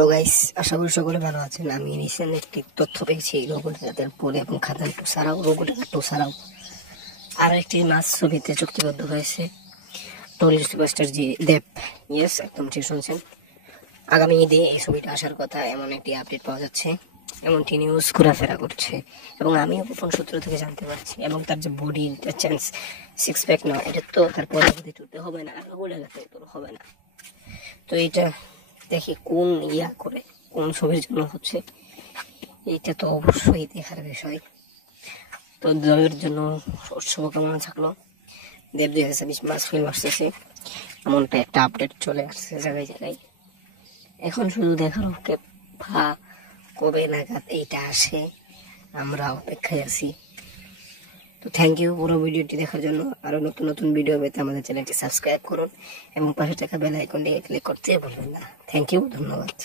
তো গাইস, আশা করি সকলে ভালো আছেন। আমি রিসেন্ট একটি তথ্য পেয়েছি রোবট ডাকাতের পরে এবং খাদান টু ছাড়াও রোবট ডাকাত টু ছাড়াও আরো একটি মাস ছবিতে চুক্তিবদ্ধ হয়েছে টলিউড সুপারস্টার জি দেব। ইয়েস, একদম ঠিক শুনছেন। আগামী ঈদে এই ছবিটা আসার কথা এমন একটি আপডেট পাওয়া যাচ্ছে, এমনটি নিউজ ঘোরাফেরা করছে এবং আমিও গোপন সূত্র থেকে জানতে পারছি। এবং তার যে বডির চেঞ্জ, সিক্স প্যাক না, এটা তো তার পরবর্তী টুতে হবে না, আর রোবট ডাকাতে তো হবে না। তো এটা দেখি কোন করে কোন ছবির জন্য হচ্ছে, এইটা তো অবশ্যই দেখার বিষয়। তো দেবের জন্য শুভকামনা থাকলো। দেব 2026 মাস ফিল্ম আসতেছে, এমনটা একটা আপডেট চলে আসছে জায়গায় জায়গায়। এখন শুধু দেখার অপেক্ষা কবে নাগাদ এইটা আসে, আমরা অপেক্ষায় আছি। তো থ্যাংক ইউ পুরো ভিডিওটি দেখার জন্য। আরো নতুন নতুন ভিডিও পেতে আমাদের চ্যানেলটি সাবস্ক্রাইব করুন এবং পাশে থাকা বেল আইকনটি ক্লিক করতে ভুলবেন না। থ্যাংক ইউ, ধন্যবাদ।